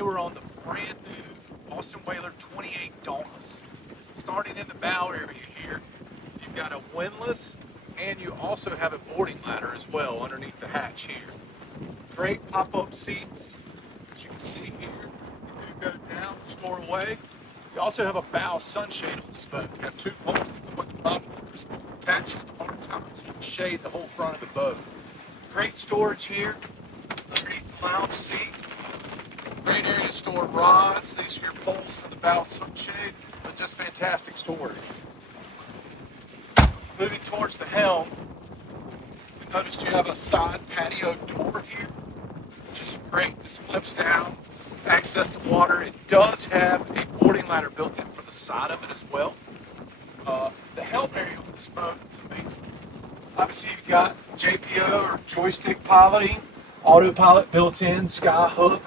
Today we're on the brand new Boston Whaler 28 Dauntless. Starting in the bow area here, you've got a windlass and you also have a boarding ladder as well underneath the hatch here. Great pop-up seats, as you can see here. You do go down, store away. You also have a bow sunshade on this boat. You have two poles that look like the bottom doors attached to the bar top, so you can shade the whole front of the boat. Great storage here underneath the lounge seat. Great area to store rods. These are your poles for the bow sunshade, but just fantastic storage. Moving towards the helm, you notice you have a side patio door here, which is great. This flips down, access the water. It does have a boarding ladder built in for the side of it as well. The helm area on this boat is amazing. Obviously, you've got JPO or joystick piloting, autopilot built in, sky hook,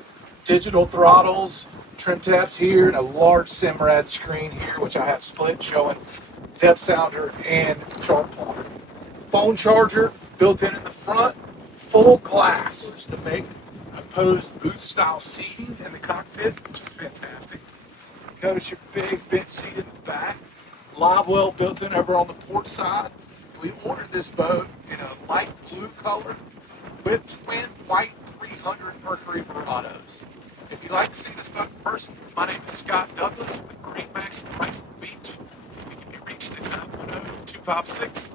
digital throttles, trim tabs here, and a large Simrad screen here, which I have split showing depth sounder and chart plotter. Phone charger built in the front, full glass to make opposed booth style seating in the cockpit, which is fantastic. Notice your big bench seat in the back. Live well built in over on the port side. We ordered this boat in a light blue color with twin white 300 Mercury Verados. If you'd like to see this boat in person, my name is Scott Douglas with MarineMax in Wrightsville Beach. We can be reached at 910-256-8100.